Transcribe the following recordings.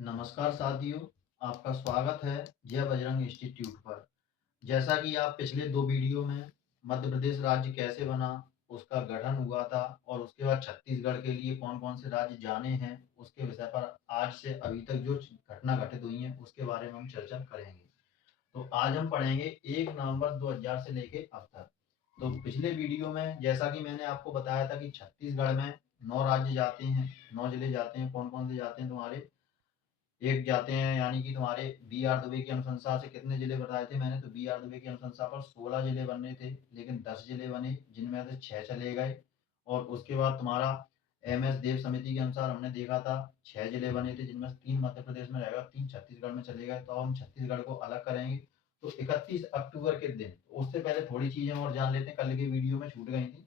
नमस्कार साथियों, आपका स्वागत है जय बजरंग इंस्टीट्यूट पर। जैसा कि आप पिछले 2 वीडियो में मध्य प्रदेश राज्य कैसे बना, उसका गठन हुआ था और उसके बाद छत्तीसगढ़ के लिए कौन-कौन से राज्य जाने हैं, उसके विषय पर आज से अभी तक जो घटना घटित हुई हैं, उसके बारे में हम चर्चा करेंगे। तो आज हम पढ़ेंगे 1 नवंबर 2000 से लेके अब तक। तो पिछले वीडियो में जैसा कि मैंने आपको बताया था कि छत्तीसगढ़ में 9 राज्य जाते हैं, 9 जिले जाते हैं। कौन-कौन से जाते हैं तुम्हारे? एक जाते हैं, यानी कि तुम्हारे बी आर दुबे की अनुशंसा से कितने जिले बताए थे मैंने? तो बी आर दुबे की अनुशंसा पर 16 जिले बनने थे, लेकिन 10 जिले बने, जिनमें से 6 चले गए। और उसके बाद तुम्हारा एम एस देव समिति के अनुसार हमने देखा था 6 जिले बने थे, जिनमें से 3 मध्य प्रदेश में रहेगा, 3 छत्तीसगढ़ में चले गए। तो अब हम छत्तीसगढ़ को अलग करेंगे। तो 31 अक्टूबर के दिन, उससे पहले थोड़ी चीजें और जान लेते हैं, कल के वीडियो में छूट गई थी।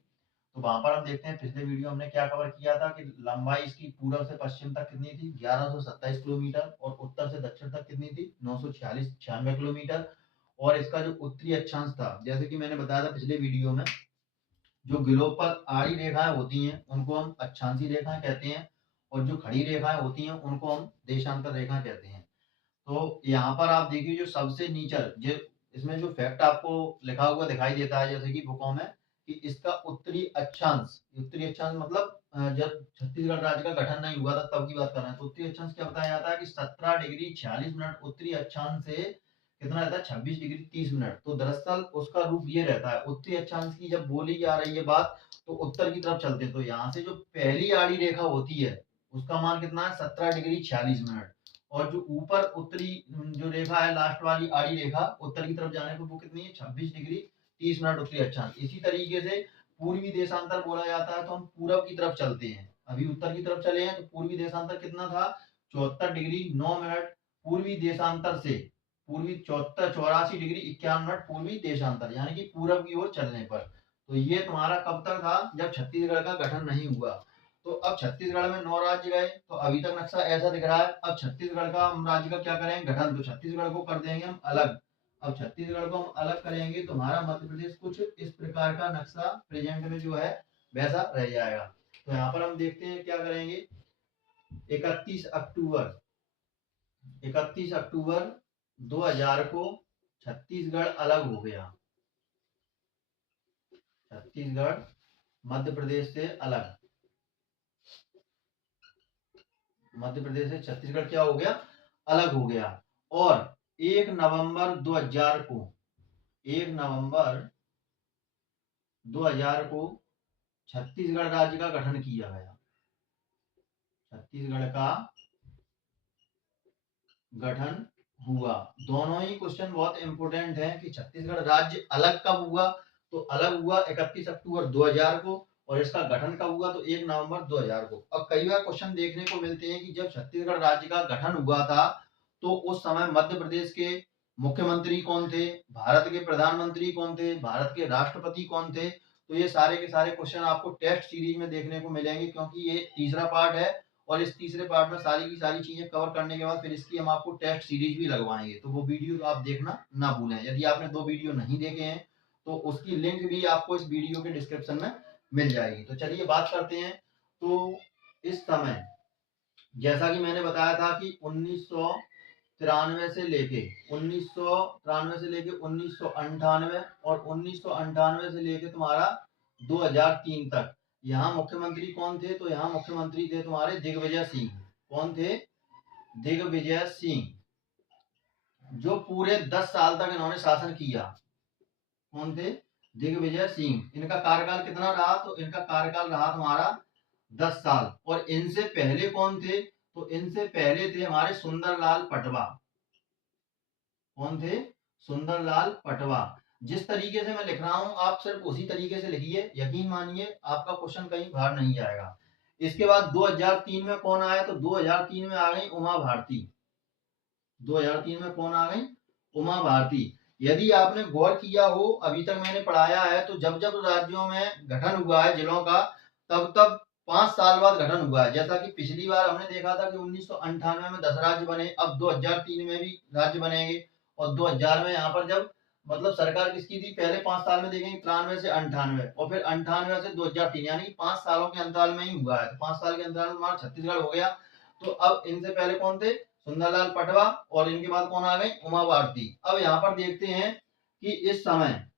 तो वहां पर हम देखते हैं, पिछले वीडियो हमने क्या कवर किया था कि लंबाई इसकी पूर्व से पश्चिम तक कितनी थी? 1127 किलोमीटर। और उत्तर से दक्षिण तक कितनी थी? 946 किलोमीटर। और इसका जो उत्तरी अक्षांश था, जैसे कि मैंने बताया था पिछले वीडियो में, जो ग्लोब पर आड़ी रेखाएं होती हैं उनको हम अक्षांशीय रेखाएं कहते हैं, और जो खड़ी रेखाएं होती हैं उनको हम देशांतर रेखाएं कहते हैं। तो यहाँ पर आप देखिए, जो सबसे नीचे जो इसमें जो फैक्ट आपको लिखा हुआ दिखाई देता है, जैसे कि बुकों में, कि इसका उत्तरी अक्षांश मतलब जब छत्तीसगढ़ राज्य का गठन नहीं हुआ था तब की बात कर रहे हैं। तो उत्तरी अक्षांश क्या बताया जाता है कि 17 डिग्री 46 मिनट उत्तरी अक्षांश से कितना रहता है? 26 डिग्री 30 मिनट। तो दरअसल उसका रूप ये रहता है, उत्तरी अक्षांश की जब बोली जा रही है बात, तो उत्तर की तरफ चलते हैं। तो यहाँ से जो पहली आड़ी रेखा होती है, उसका मान कितना है? 17 डिग्री 46 मिनट। और जो ऊपर उत्तरी जो रेखा है, लास्ट वाली आड़ी रेखा उत्तर की तरफ जाने पर, वो कितनी है? 26 डिग्री 30 मिनट उत्तरी अक्षांश। इसी तरीके से पूर्वी देशांतर बोला जाता है, तो हम पूरब की तरफ चलते हैं। अभी उत्तर की तरफ चले हैं, तो पूर्वी देशांतर कितना था? 74 डिग्री 9 मिनट पूर्वी देशांतर से। पूर्वी 84 डिग्री 51 मिनट पूर्वी देशांतर, यानी कि पूरब की ओर चलने पर। तो ये तुम्हारा कब तक था? जब छत्तीसगढ़ का गठन नहीं हुआ। तो अब छत्तीसगढ़ में 9 राज्य गए, तो अभी तक नक्शा ऐसा दिख रहा है। अब छत्तीसगढ़ का हम राज्य का क्या करेंगे? गठन। तो छत्तीसगढ़ को कर देंगे हम अलग। अब छत्तीसगढ़ को हम अलग करेंगे तो हमारा मध्य प्रदेश कुछ इस प्रकार का नक्शा प्रेजेंट में जो है वैसा रह जाएगा। तो यहाँ पर हम देखते हैं क्या करेंगे। 31 अक्टूबर 31 अक्टूबर 2000 को छत्तीसगढ़ अलग हो गया। छत्तीसगढ़ मध्य प्रदेश से अलग। मध्य प्रदेश से छत्तीसगढ़ क्या हो गया? अलग हो गया। और 1 नवंबर 2000 को 1 नवंबर 2000 को छत्तीसगढ़ राज्य का गठन किया गया। छत्तीसगढ़ का गठन हुआ। दोनों ही क्वेश्चन बहुत इंपोर्टेंट है कि छत्तीसगढ़ राज्य अलग कब हुआ? तो अलग हुआ 31 अक्टूबर 2000 को, और इसका गठन कब हुआ? तो 1 नवंबर 2000 को। अब कई बार क्वेश्चन देखने को मिलते हैं कि जब छत्तीसगढ़ राज्य का गठन हुआ था, तो उस समय मध्य प्रदेश के मुख्यमंत्री कौन थे? भारत के प्रधानमंत्री कौन थे? भारत के राष्ट्रपति कौन थे? तो ये सारे के सारे क्वेश्चन आपको टेस्ट सीरीज में देखने को मिलेंगे, क्योंकि ये तीसरा पार्ट है। और इस तीसरे पार्ट में सारी की सारी चीजें कवर करने के बाद फिर इसकी हम आपको टेस्ट सीरीज भी लगवाएंगे। तो वो वीडियो तो आप देखना ना भूलें। यदि आपने 2 वीडियो नहीं देखे हैं, तो उसकी लिंक भी आपको इस वीडियो के डिस्क्रिप्शन में मिल जाएगी। तो चलिए बात करते हैं। तो इस समय जैसा कि मैंने बताया था कि 1993 से लेके 1998 और 1998 से लेके तुम्हारा 2003 तक यहाँ मुख्यमंत्री कौन थे? तो यहाँ मुख्यमंत्री थे तुम्हारे दिग्विजय सिंह। कौन थे? दिग्विजय सिंह, जो पूरे 10 साल तक इन्होंने शासन किया। कौन थे? दिग्विजय सिंह। इनका कार्यकाल कितना रहा? तो इनका कार्यकाल रहा तुम्हारा 10 साल। और इनसे पहले कौन थे? तो इनसे पहले थे हमारे सुंदरलाल पटवा। कौन थे? सुंदरलाल पटवा। जिस तरीके से मैं लिख रहा हूं, आप सिर्फ उसी तरीके से लिखिए, यकीन मानिए आपका क्वेश्चन कहीं बाहर नहीं जाएगा। इसके बाद 2003 में कौन आया? तो 2003 में आ गई उमा भारती। 2003 में कौन आ गई? उमा भारती। यदि आपने गौर किया हो, अभी तक मैंने पढ़ाया है, तो जब जब राज्यों में गठन हुआ है जिलों का, तब तब 5 साल बाद गठन हुआ है। जैसा कि पिछली बार हमने देखा था कि 1998 में 10 राज्य बने, अब 2003 में भी राज्य बनेंगे। और 2000 में यहाँ पर जब मतलब सरकार किसकी थी? पहले 5 साल में देखेंगे 93 से 98, और फिर 98 से 2003, यानी कि 5 सालों के अंतराल में ही हुआ है। तो 5 साल के अंतराल में हमारा छत्तीसगढ़ हो गया। तो अब इनसे पहले कौन थे? सुंदरलाल पटवा, और इनके बाद कौन आ गए, उमा भारती। अब यहाँ पर देखते हैं कि इस समय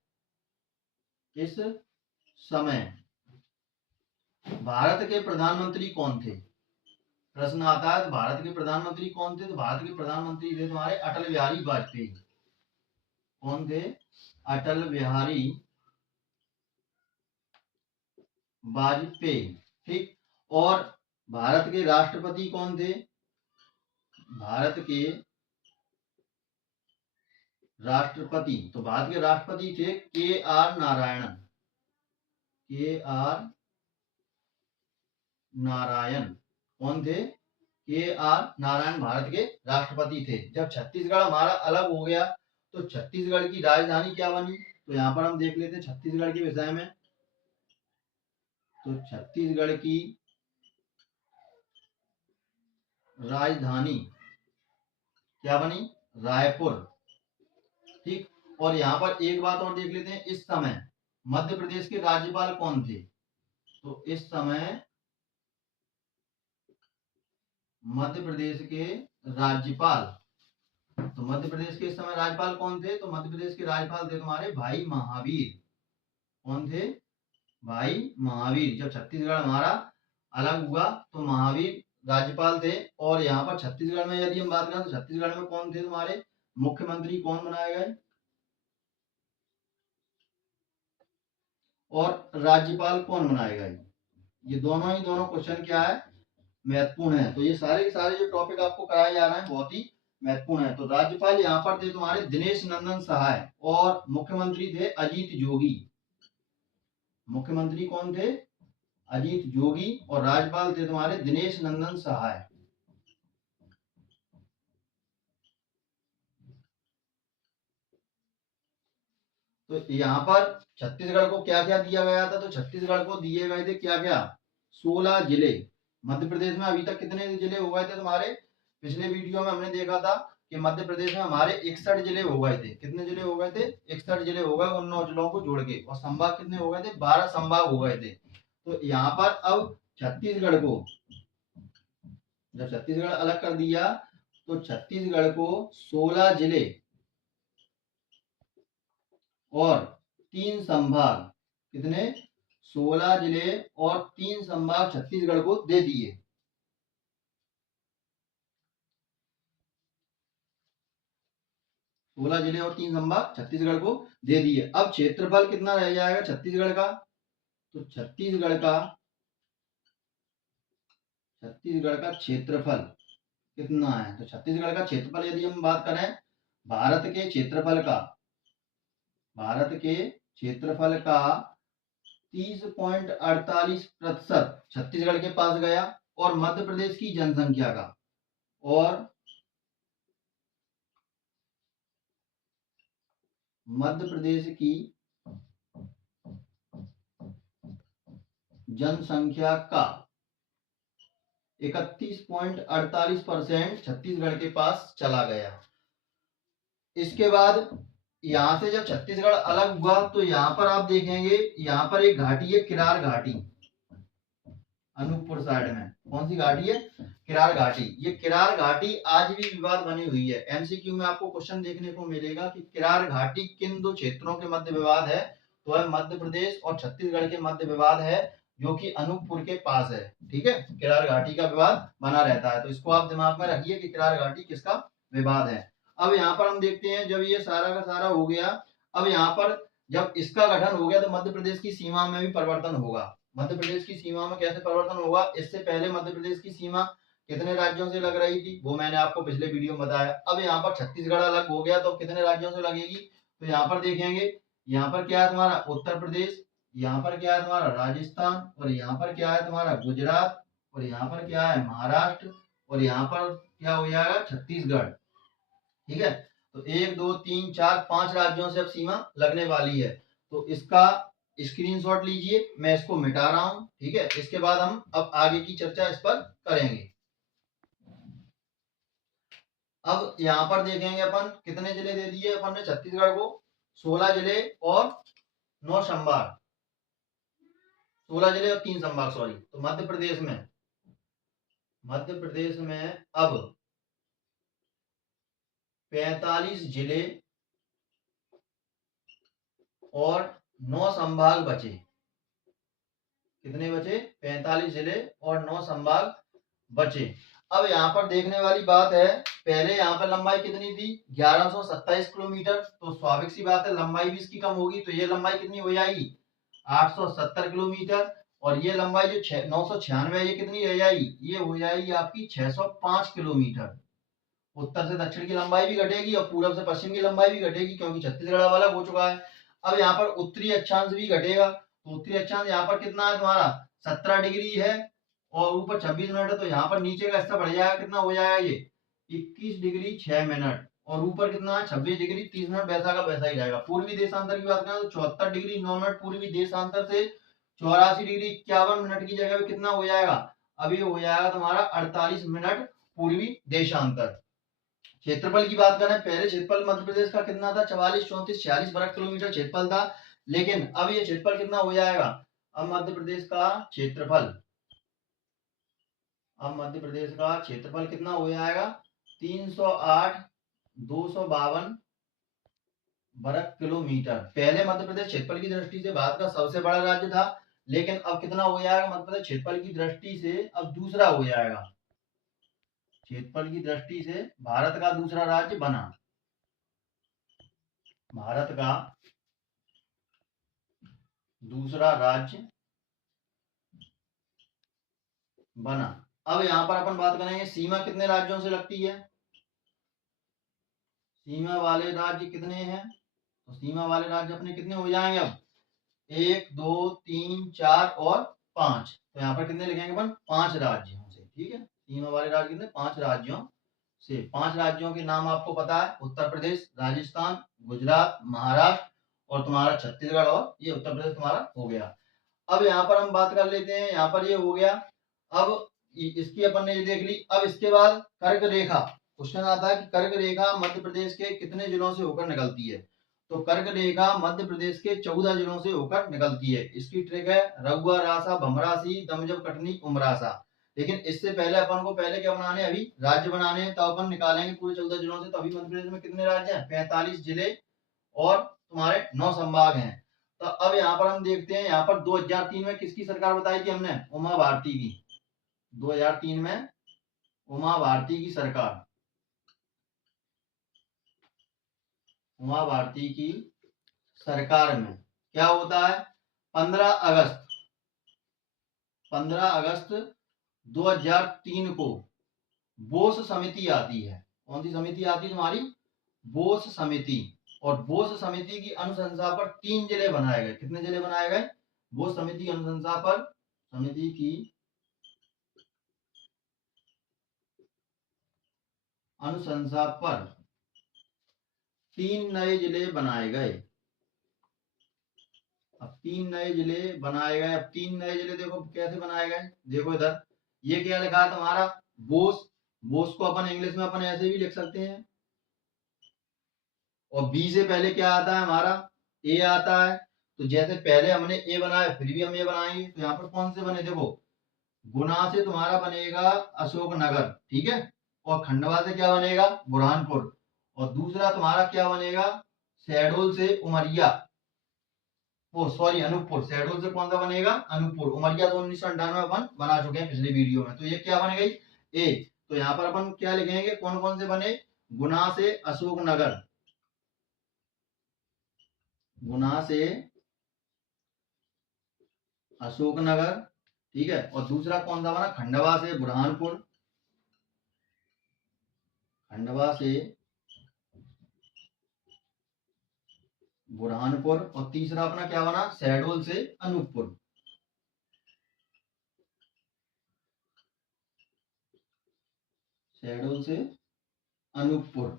भारत के प्रधानमंत्री कौन थे। प्रश्न आता है तो भारत के प्रधानमंत्री कौन थे, तो भारत के प्रधानमंत्री थे तुम्हारे अटल बिहारी वाजपेयी। कौन थे, अटल बिहारी वाजपेयी। ठीक, और भारत के राष्ट्रपति कौन थे, भारत के राष्ट्रपति, तो भारत के राष्ट्रपति थे के आर नारायणन। के आर नारायण कौन थे, के आर नारायण भारत के राष्ट्रपति थे। जब छत्तीसगढ़ हमारा अलग हो गया तो छत्तीसगढ़ की राजधानी क्या बनी, तो यहाँ पर हम देख लेते हैं छत्तीसगढ़ के विषय में। तो छत्तीसगढ़ की राजधानी क्या बनी, रायपुर। ठीक, और यहाँ पर एक बात और देख लेते हैं, इस समय मध्य प्रदेश के राज्यपाल कौन थे, तो इस समय मध्य प्रदेश के राज्यपाल, तो मध्य प्रदेश के इस समय राज्यपाल कौन थे, तो मध्य प्रदेश के राज्यपाल थे तुम्हारे भाई महावीर। कौन थे, भाई महावीर। जब छत्तीसगढ़ हमारा अलग हुआ तो महावीर राज्यपाल थे। और यहाँ पर छत्तीसगढ़ में यदि हम बात करें तो छत्तीसगढ़ में कौन थे तुम्हारे मुख्यमंत्री, कौन बनाए गए, और राज्यपाल कौन बनाए गए। ये दोनों क्वेश्चन क्या है, महत्वपूर्ण है। तो ये सारे के सारे जो टॉपिक आपको कराए जा रहे हैं बहुत ही महत्वपूर्ण है। तो राज्यपाल यहाँ पर थे तुम्हारे दिनेश नंदन सहाय, और मुख्यमंत्री थे अजीत जोगी। मुख्यमंत्री कौन थे, अजीत जोगी, और राज्यपाल थे तुम्हारे दिनेश नंदन सहाय। तो यहाँ पर छत्तीसगढ़ को क्या क्या दिया गया था, तो छत्तीसगढ़ को दिए गए थे क्या क्या, 16 जिले। मध्य प्रदेश में अभी तक कितने जिले हो गए थे तुम्हारे, पिछले वीडियो में हमने देखा था कि मध्य प्रदेश में हमारे 61 जिले हो गए थे। कितने जिले हो गए थे, 61 जिले हो गए उन 9 जिलों को जोड़ के। और संभाग कितने हो गए थे, 12 संभाग हो गए थे। तो यहाँ पर अब छत्तीसगढ़ को, जब छत्तीसगढ़ अलग कर दिया तो छत्तीसगढ़ को 16 जिले और 3 संभाग, कितने, 16 जिले और 3 संभाग छत्तीसगढ़ को दे दिए। 16 जिले और 3 संभाग छत्तीसगढ़ को दे दिए। अब क्षेत्रफल कितना रह जाएगा छत्तीसगढ़ का, तो छत्तीसगढ़ का क्षेत्रफल कितना है, तो छत्तीसगढ़ का क्षेत्रफल यदि हम बात करें भारत के क्षेत्रफल का 30.48% छत्तीसगढ़ के पास गया। और मध्य प्रदेश की जनसंख्या का, और मध्य प्रदेश की जनसंख्या का 31.48% छत्तीसगढ़ के पास चला गया। इसके बाद यहाँ से जब छत्तीसगढ़ अलग हुआ तो यहाँ पर आप देखेंगे, यहाँ पर एक घाटी है किरार घाटी, अनूपपुर साइड में। कौन सी घाटी है, किरार घाटी। ये किरार घाटी आज भी विवाद बनी हुई है। एमसीक्यू में आपको क्वेश्चन देखने को मिलेगा कि किरार घाटी किन 2 क्षेत्रों के मध्य विवाद है, तो है मध्य प्रदेश और छत्तीसगढ़ के मध्य विवाद है, जो कि अनूपपुर के पास है। ठीक है, किरार घाटी का विवाद बना रहता है। तो इसको आप दिमाग में रखिए कि किरार घाटी किसका विवाद है। अब यहाँ पर हम देखते हैं, जब ये सारा का सारा हो गया, अब यहाँ पर जब इसका गठन हो गया तो मध्य प्रदेश की सीमा में भी परिवर्तन होगा। मध्य प्रदेश की सीमा में कैसे परिवर्तन होगा, इससे पहले मध्य प्रदेश की सीमा कितने राज्यों से लग रही थी, वो मैंने आपको पिछले वीडियो में बताया। अब यहाँ पर छत्तीसगढ़ अलग हो गया तो कितने राज्यों से लगेगी, तो यहाँ पर देखेंगे, यहाँ पर क्या है तुम्हारा उत्तर प्रदेश, यहाँ पर क्या है तुम्हारा राजस्थान, और यहाँ पर क्या है तुम्हारा गुजरात, और यहाँ पर क्या है महाराष्ट्र, और यहाँ पर क्या हो जाएगा छत्तीसगढ़। ठीक है, तो 1 2 3 4 5 राज्यों से अब सीमा लगने वाली है। तो इसका स्क्रीनशॉट लीजिए, मैं इसको मिटा रहा हूं। ठीक है, इसके बाद हम अब आगे की चर्चा इस पर करेंगे। अब यहाँ पर देखेंगे अपन कितने जिले दे दिए अपन ने छत्तीसगढ़ को, 16 जिले और 9 संभाग, 16 जिले और 3 संभाग, सॉरी। तो मध्य प्रदेश में अब 45 जिले और 9 संभाग बचे। कितने बचे? 45 जिले और 9 संभाग बचे। अब यहाँ पर देखने वाली बात है, पहले यहाँ पर लंबाई कितनी थी? 1127 किलोमीटर। तो स्वाभाविक सी बात है लंबाई भी इसकी कम होगी, तो ये लंबाई कितनी हो जाएगी? 870 किलोमीटर। और ये लंबाई जो 996 ये कितनी रह जाएगी? ये हो जाएगी आपकी 605 किलोमीटर। उत्तर से दक्षिण की लंबाई भी घटेगी और पूर्व से पश्चिम की लंबाई भी घटेगी, क्योंकि छत्तीसगढ़ वाला हो चुका है। अब यहाँ पर उत्तरी अक्षांश भी घटेगा। तो उत्तरी अक्षांश यहाँ पर कितना है तुम्हारा? 17 डिग्री है और ऊपर 26 मिनट है। तो यहाँ पर नीचे का हिस्सा बढ़ जाएगा, कितना हो जाएगा ये? 21 डिग्री 6 मिनट। और ऊपर कितना है? 26 डिग्री 30 मिनट। वैसा का वैसा ही रहेगा। पूर्वी देशांतर की बात करें तो 74 डिग्री 9 मिनट पूर्वी देशांतर से 84 डिग्री 51 मिनट की जगह पे कितना हो जाएगा? अभी हो जाएगा तुम्हारा 48 मिनट पूर्वी देशांतर। क्षेत्रफल की बात करें, पहले क्षेत्रफल मध्य प्रदेश का कितना था? 44, 34, 46 वर्ग किलोमीटर क्षेत्रफल था। लेकिन अब ये क्षेत्रफल कितना हो जाएगा? अब मध्य प्रदेश का क्षेत्रफल कितना हो जाएगा? 308,252 वर्ग किलोमीटर। पहले मध्य प्रदेश क्षेत्रफल की दृष्टि से भारत का सबसे बड़ा राज्य था, लेकिन अब कितना हो जाएगा? मध्य प्रदेश क्षेत्रफल की दृष्टि से अब दूसरा हो जाएगा। क्षेत्रफल की दृष्टि से भारत का दूसरा राज्य बना। भारत का दूसरा राज्य बना। अब यहां पर अपन बात करेंगे सीमा कितने राज्यों से लगती है? सीमा वाले राज्य कितने हैं? तो सीमा वाले राज्य अपने कितने हो जाएंगे? अब 1, 2, 3, 4 और 5। तो यहाँ पर कितने लिखेंगे अपन? 5 राज्यों से। ठीक है, सीमा वाले राज्य कितने? 5 राज्यों से। 5 राज्यों के नाम आपको पता है, उत्तर प्रदेश, राजस्थान, गुजरात, महाराष्ट्र और तुम्हारा छत्तीसगढ़। और ये उत्तर प्रदेश तुम्हारा हो गया। अब यहाँ पर हम बात कर लेते हैं, यहाँ पर ये हो गया। अब इसकी अपन ने ये देख ली। अब इसके बाद कर्क रेखा क्वेश्चन आता है कि कर्क रेखा मध्य प्रदेश के कितने जिलों से होकर निकलती है? तो कर्क रेखा मध्य प्रदेश के 14 जिलों से होकर निकलती है। इसकी ट्रिक है रघुआ, रासा, भमरासी, दमजम, कटनी, उमरासा। लेकिन इससे पहले अपन को पहले क्या बनाने? अभी राज्य बनाने हैं। तो अपन निकालेंगे पूरे 14 जिलों से। तो अभी मध्य प्रदेश में कितने राज्य हैं? 45 जिले और तुम्हारे 9 संभाग हैं। तो अब यहाँ पर हम देखते हैं, यहाँ पर 2003 में किसकी सरकार बताई थी हमने? उमा भारती की। 2003 में उमा भारती की सरकार, उमा भारती की सरकार में क्या होता है? 15 अगस्त 2003 को बोस समिति आती है। कौन सी समिति आती है तुम्हारी? बोस समिति। और बोस समिति की अनुशंसा पर 3 जिले बनाए गए। कितने जिले बनाए गए? बोस समिति की अनुशंसा पर, समिति की अनुशंसा पर 3 नए जिले बनाए गए। अब 3 नए जिले बनाए गए। अब 3 नए जिले देखो कैसे बनाए गए। देखो इधर ये क्या लिखा है तुम्हारा? बोस। बोस को अपन इंग्लिश में अपन ऐसे भी लिख सकते हैं। और बी से पहले क्या आता है हमारा? ए आता है। तो जैसे पहले हमने ए बनाया, फिर भी हम ए बनाएंगे। तो यहाँ पर कौन से बने? देखो गुना से तुम्हारा बनेगा अशोकनगर, ठीक है। और खंडवा से क्या बनेगा? बुरहानपुर। और दूसरा तुम्हारा क्या बनेगा? शहडोल से उमरिया, वो सॉरी अनूपपुर। शहडोल से कौन सा बनेगा? अनूपपुर। उमरिया तो 1998 अपन बना चुके हैं पिछले वीडियो में। तो ये क्या बन गई? ए। तो यहाँ पर अपन क्या लिखेंगे? कौन कौन से बने? गुना से अशोकनगर, गुना से अशोकनगर, ठीक है। और दूसरा कौन सा बना? खंडवा से बुरहानपुर, खंडवा से बुरहानपुर। और तीसरा अपना क्या बना? शहडोल से अनूपपुर, शहडोल से अनूपपुर,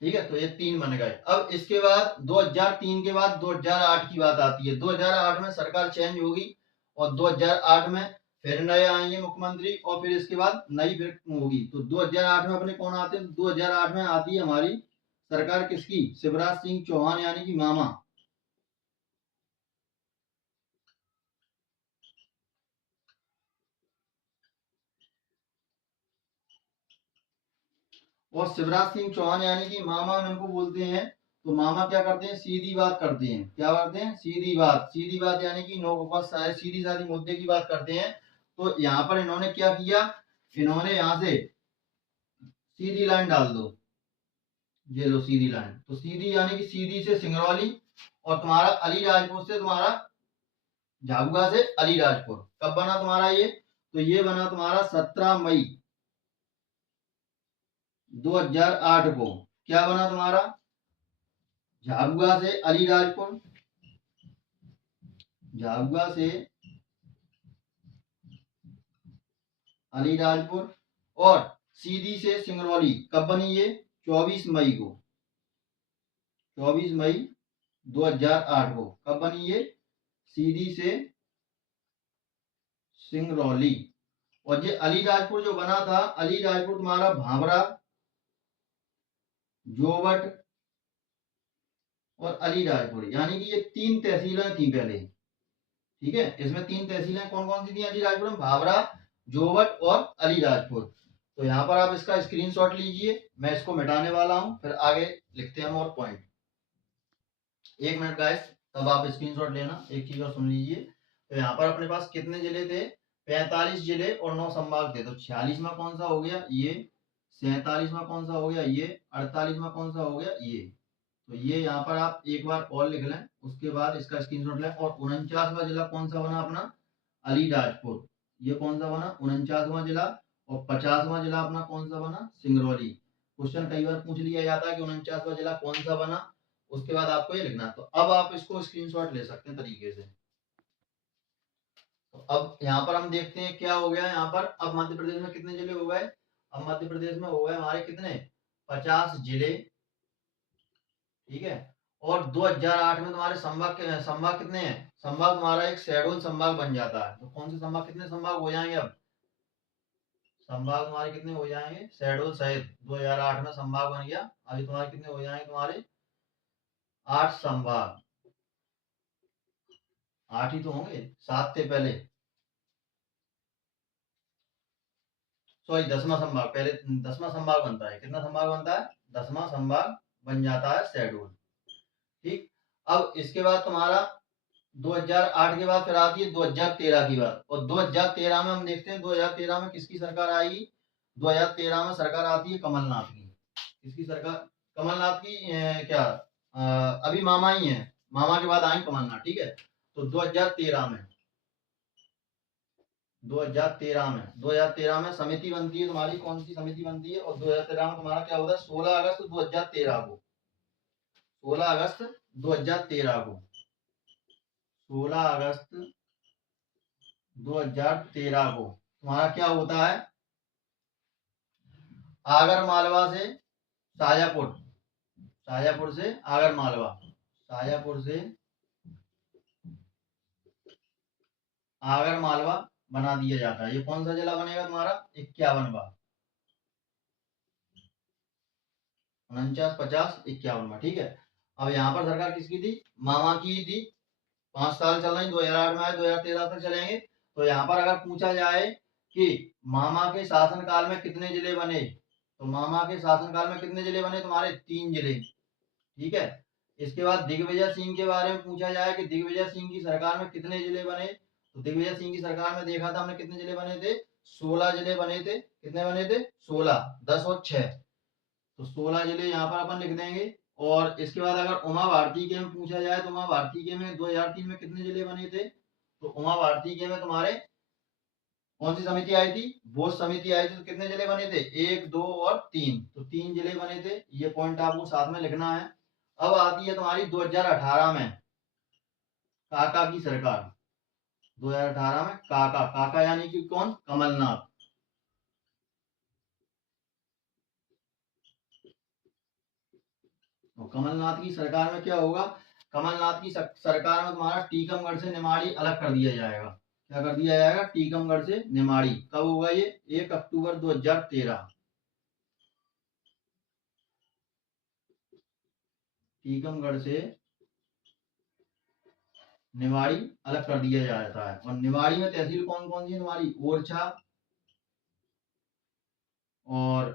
ठीक है। तो ये 3 बन गए। अब इसके बाद 2003 के बाद 2008 की बात आती है। 2008 में सरकार चेंज होगी और 2008 में फिर नए आएंगे मुख्यमंत्री और फिर इसके बाद नई फिर होगी। तो 2008 में अपने कौन आते हैं? 2008 में आती है हमारी सरकार किसकी? शिवराज सिंह चौहान यानी कि मामा। और शिवराज सिंह चौहान यानी कि मामा हम इनको बोलते हैं। तो मामा क्या करते हैं, सीधी बात करते हैं। क्या करते हैं, सीधी बात यानी कि सीधी साधी मुद्दे की बात करते हैं। तो यहाँ पर इन्होंने क्या किया, इन्होंने यहाँ से सीधी लाइन डाल दो, ये लो सीधी लाइन। तो सीधी यानी कि सीधी से सिंगरौली, और तुम्हारा अलीराजपुर से तुम्हारा झाबुआ से अलीराजपुर। कब बना तुम्हारा ये, तो ये बना तुम्हारा 17 मई 2008 को। क्या बना तुम्हारा, झाबुआ से अलीराजपुर, झाबुआ से अलीराजपुर, और सीधी से सिंगरौली। कब बनी ये, 24 मई को, 24 मई 2008 को। कब बनी ये, सीधी से सिंगरौली। और ये अलीराजपुर जो बना था, अलीराजपुर तुम्हारा भावरा, जोवट और अलीराजपुर, यानी कि ये 3 तहसीलें थी पहले। ठीक है, इसमें 3 तहसीलें कौन कौन सी थी अलीराजपुर में, भावरा, जोवट और अलीराजपुर। तो यहाँ पर आप इसका स्क्रीनशॉट लीजिए, मैं इसको मिटाने वाला हूँ, फिर आगे लिखते हैं हम और पॉइंट। 1 मिनट गाइस, तब आप स्क्रीनशॉट लेना। एक चीज और सुन लीजिए, तो यहाँ पर अपने पास कितने जिले थे, 45 जिले और 9 संभाग थे। तो 46वां कौन सा हो गया ये, 47वां कौन सा हो गया ये, 48वां कौन सा हो गया ये। तो ये यहाँ पर आप एक बार और लिख लें, उसके बाद इसका स्क्रीनशॉट लें। और 49वां जिला कौन सा बना अपना, अलीराजपुर। ये कौन सा बना, 49वां जिला। और 50वां जिला अपना कौन सा बना, सिंगरौली। क्वेश्चन कई बार पूछ लिया जाता है कि 49वां जिला कौन सा बना, उसके बाद आपको ये लिखना है। तो अब आप इसको स्क्रीनशॉट ले सकते हैं तरीके से। तो अब यहाँ पर हम देखते हैं क्या हो गया यहाँ पर। अब मध्य प्रदेश में कितने जिले हो गए, अब मध्य प्रदेश में हो गए हमारे कितने, 50 जिले। ठीक है, और 2008 में तुम्हारे संभाग कितने हैं, संभाग तुम्हारा एक शेड्यूल संभाग बन जाता है। तो कौन से संभाग, कितने संभाग हो जाएंगे अब, संभाग तुम्हारे कितने हो जाएंगे, शेड्यूल सहित 2008 में संभाग बन गया। अभी तुम्हारे कितने हो जाएंगे, तुम्हारे 8 संभाग। 8 ही तो होंगे, 7 थे पहले, सॉरी 10वां संभाग, पहले 10वां संभाग बनता है। कितना संभाग बनता है, 10वां संभाग बन जाता है शेड्यूल। ठीक, अब इसके बाद तुम्हारा 2008 के बाद फिर आती है 2013 की बात। और 2013 में हम देखते हैं 2013 में किसकी सरकार आएगी, 2013 में सरकार आती है कमलनाथ की। किसकी सरकार, कमलनाथ की। क्या अभी मामा ही है, मामा के बाद आए कमलनाथ। ठीक है, तो 2013 में 2013 में समिति बनती है तुम्हारी, कौन सी समिति बनती है। और 2013 में तुम्हारा क्या होता है, 16 अगस्त 2013 को, 16 अगस्त 2013 को, 16 अगस्त 2013 को तुम्हारा क्या होता है, आगर मालवा से शाजापुर, शाजापुर से आगर मालवा, शाजापुर से आगर मालवा बना दिया जाता है। ये कौन सा जिला बनेगा तुम्हारा, 51वां, 49, 50, 51वां। ठीक है, अब यहाँ पर सरकार किसकी थी, मामा की ही थी। 5 साल चल रही, 2008 में आए, 2013 तक चलेंगे। तो यहाँ पर अगर पूछा जाए कि मामा के शासनकाल में कितने जिले बने, तो मामा के शासनकाल में कितने जिले बने तुम्हारे, 3 जिले। ठीक है, इसके बाद दिग्विजय सिंह के बारे में पूछा जाए कि दिग्विजय सिंह की सरकार में कितने जिले बने, तो दिग्विजय सिंह की सरकार में देखा था हमने कितने जिले बने थे, 16 जिले बने थे। कितने बने थे, 16, 10 और 6, तो 16 जिले यहाँ पर अपन लिख देंगे। और इसके बाद अगर उमा भारती के में पूछा जाए, तो उमा भारती के में 2003 में कितने जिले बने थे, तो उमा भारती के में तुम्हारे कौन सी समिति आई थी, बोस समिति आई थी। तो कितने जिले बने थे, 1, 2 और 3, तो 3 जिले बने थे। ये पॉइंट आपको साथ में लिखना है। अब आती है तुम्हारी 2018 में काका की सरकार। 2018 में काका, काका यानी कि कौन, कमलनाथ। तो कमलनाथ की सरकार में क्या होगा, कमलनाथ की सरकार में तुम्हारा टीकमगढ़ से निमाड़ी अलग कर दिया जाएगा। क्या कर दिया जाएगा, टीकमगढ़ से निमाड़ी। कब होगा ये, 1 अक्टूबर 2013। टीकमगढ़ से निवाड़ी अलग कर दिया जाता है। और निवाड़ी में तहसील कौन कौन सी है, तुम्हारी ओरछा और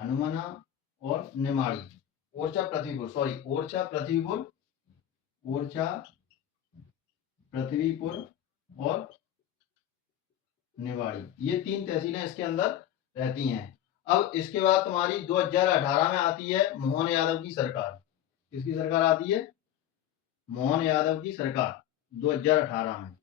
हनुमना और निमाड़ी, ओरछा पृथ्वीपुर, सॉरी ओरछा पृथ्वीपुर, ओरछा पृथ्वीपुर और निवाड़ी, ये 3 तहसीलें इसके अंदर रहती हैं। अब इसके बाद तुम्हारी 2018 में आती है मोहन यादव की सरकार। किसकी सरकार आती है? मोहन यादव की सरकार 2018 में।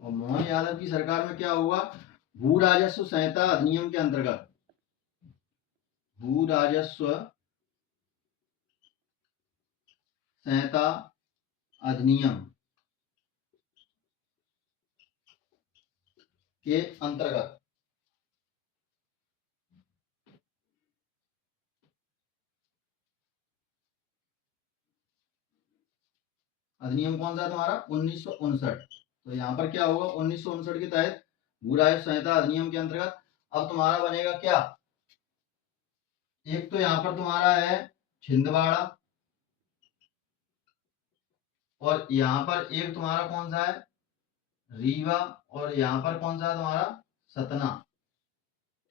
और मोहन यादव की सरकार में क्या होगा? भू राजस्व संहिता अधिनियम के अंतर्गत, भू राजस्व संहिता अधिनियम के अंतर्गत अधिनियम कौन सा है तुम्हारा? 1959। तो यहाँ पर क्या होगा? 1959 के तहत भू राजस्व संहिता अधिनियम के अंतर्गत अब तुम्हारा बनेगा क्या? एक तो यहाँ पर तुम्हारा है छिंदवाड़ा, और यहाँ पर एक तुम्हारा कौन सा है? रीवा, और यहाँ पर कौन सा है तुम्हारा? सतना।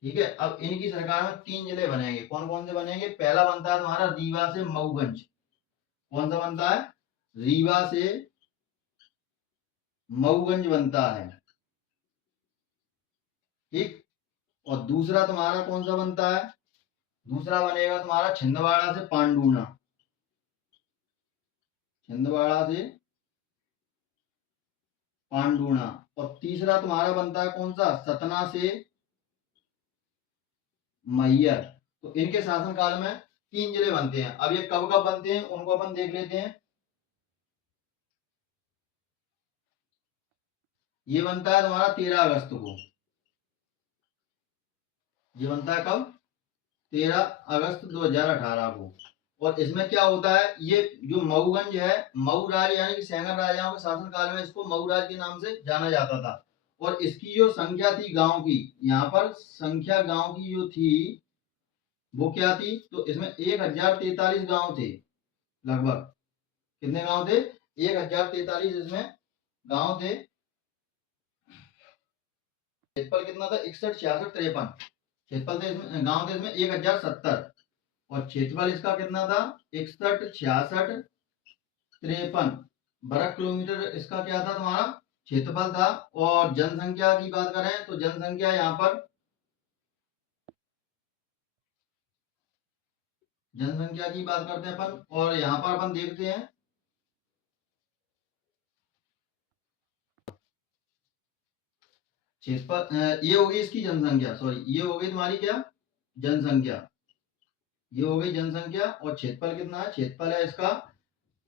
ठीक है, अब इनकी सरकार में 3 जिले बनेंगे। कौन कौन से बनेंगे? पहला बनता है तुम्हारा रीवा से मऊगंज। कौन सा बनता है? रीवा से मऊगंज बनता है। ठीक, और दूसरा तुम्हारा कौन सा बनता है? दूसरा बनेगा तुम्हारा छिंदवाड़ा से पांडुना, छिंदवाड़ा से पांडुना। और तीसरा तुम्हारा बनता है कौन सा? सतना से मैयर। तो इनके शासनकाल में 3 जिले बनते हैं। अब ये कब कब बनते हैं उनको अपन देख लेते हैं। ये बनता है तुम्हारा 13 अगस्त को। ये बनता है कब? 13 अगस्त 2018 को। और इसमें क्या होता है? ये जो मऊगंज है, मऊ राज यानी कि सेंगर राजाओं के शासन काल में इसको मऊ राज के नाम से जाना जाता था। और इसकी जो संख्या थी गांव की, यहाँ पर संख्या गांव की जो थी वो क्या थी? तो इसमें 1043 गांव थे लगभग। कितने गांव थे? 1043 इसमें गांव थे। क्षेत्रफल कितना था? 61, 66, 53 क्षेत्रफल थे इसमें, गांव थे इसमें 1070। और क्षेत्रफल इसका कितना था? 61, 66, 53 वर्ग किलोमीटर इसका क्या था? तुम्हारा क्षेत्रफल था। और जनसंख्या की बात करें तो जनसंख्या यहाँ पर, जनसंख्या की बात करते हैं अपन, और यहाँ पर अपन देखते हैं क्षेत्रफल, ये हो गई इसकी जनसंख्या, सॉरी ये हो गई तुम्हारी क्या? जनसंख्या। ये हो गई जनसंख्या। और क्षेत्रफल कितना है? क्षेत्रफल है इसका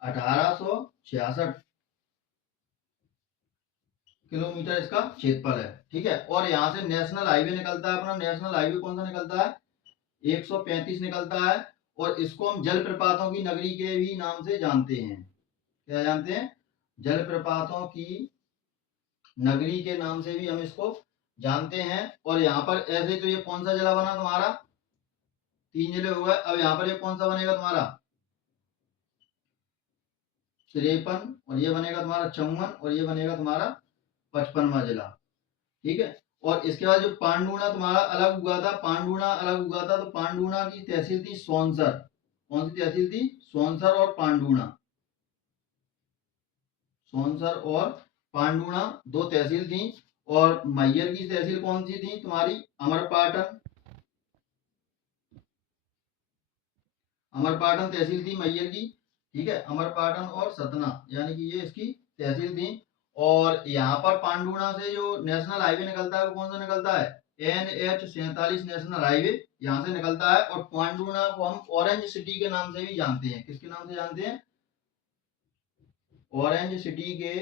1866 किलोमीटर इसका क्षेत्रफल है। ठीक है, और यहाँ से नेशनल हाईवे निकलता है अपना। नेशनल हाईवे कौन सा निकलता है? 135 निकलता है। और इसको हम जल प्रपातों की नगरी के भी नाम से जानते हैं। क्या जानते हैं? जल प्रपातों की नगरी के नाम से भी हम इसको जानते हैं। और यहाँ पर ऐसे तो ये कौन सा जिला बना तुम्हारा? 3 जिले हो गए। अब यहाँ पर ये कौन सा बनेगा तुम्हारा? 53, और ये बनेगा तुम्हारा 54, और ये बनेगा तुम्हारा 55वां जिला। ठीक है, और इसके बाद जो पांडुना तुम्हारा अलग हुआ था, पांडुना अलग हुआ था, तो पांडुना की तहसील थी सोनसर। कौन सी तहसील थी? सोनसर और पांडुना। सोनसर और पांडुना 2 तहसील थी। और मैयर की तहसील कौन सी थी तुम्हारी? अमरपाटन। अमरपाटन तहसील थी मैयर की। ठीक है, अमरपाटन और सतना, यानी कि ये इसकी तहसील थी। और यहाँ पर पांडुना से जो नेशनल हाईवे निकलता है वो कौन सा निकलता है? NH 47 नेशनल हाईवे यहाँ से निकलता है। और पांडुना को हम ऑरेंज सिटी के नाम से भी जानते हैं। किसके नाम से जानते हैं? ऑरेंज सिटी के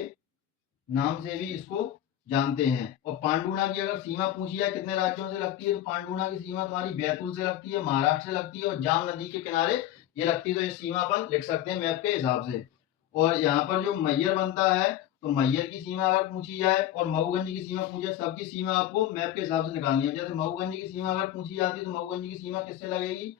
नाम से भी इसको जानते हैं। और पांडुना की अगर सीमा पूछी जाए कितने राज्यों से लगती है, तो पांडुना की सीमा तुम्हारी बैतूल से लगती है, महाराष्ट्र से लगती है, और जाम नदी के किनारे ये लगती है। तो ये सीमा अपन लिख सकते हैं मैप के हिसाब से। और यहाँ पर जो मैयर बनता है, तो मैयर की सीमा अगर पूछी जाए और मऊगंज की सीमा पूछी जाए, सबकी सीमा आपको मैप के हिसाब से निकालनी है। जैसे मऊगंज की सीमा अगर पूछी जाती है तो मऊगंज की सीमा किससे लगेगी?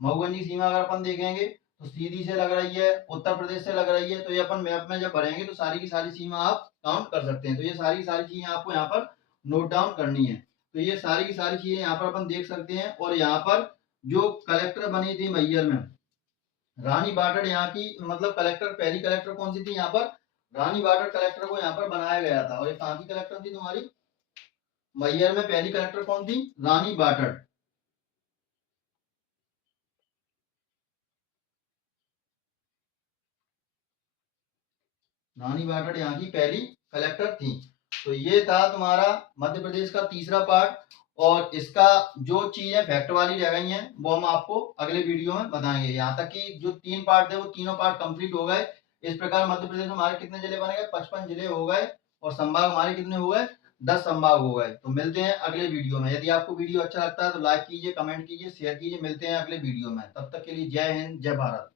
मऊगंज की सीमा अगर अपन देखेंगे तो सीधी से लग रही है, उत्तर प्रदेश से लग रही है, तो ये अपन मैप में जब भरेंगे तो सारी की सारी सीमा आप काउंट कर सकते हैं। तो ये सारी की सारी चीजें आपको यहाँ पर नोट डाउन करनी है। तो ये सारी की सारी चीजें यहाँ पर अपन देख सकते हैं। और यहाँ पर जो कलेक्टर बनी थी मैयर में, रानी बाटड़ यहाँ की, मतलब कलेक्टर, पहली कलेक्टर कौन सी थी यहाँ पर, रानी बाटड़ कलेक्टर को यहाँ पर बनाया गया था। और ये कहाँ की कलेक्टर थी तुम्हारी, मैयर में पहली कलेक्टर कौन थी, रानी बाटड़। रानी बाटड़ यहाँ की पहली कलेक्टर थी। तो ये था तुम्हारा मध्य प्रदेश का तीसरा पार्ट। और इसका जो चीजें फैक्ट वाली रह गई हैं वो हम आपको अगले वीडियो में बताएंगे। यहाँ तक कि जो 3 पार्ट थे वो तीनों पार्ट कंप्लीट हो गए। इस प्रकार मध्य प्रदेश में हमारे कितने जिले बने गए, 55 जिले हो गए। और संभाग हमारे कितने हो गए, 10 संभाग हो गए। तो मिलते हैं अगले वीडियो में। यदि आपको वीडियो अच्छा लगता है तो लाइक कीजिए, कमेंट कीजिए, शेयर कीजिए। मिलते हैं अगले वीडियो में, तब तक के लिए जय हिंद, जय भारत।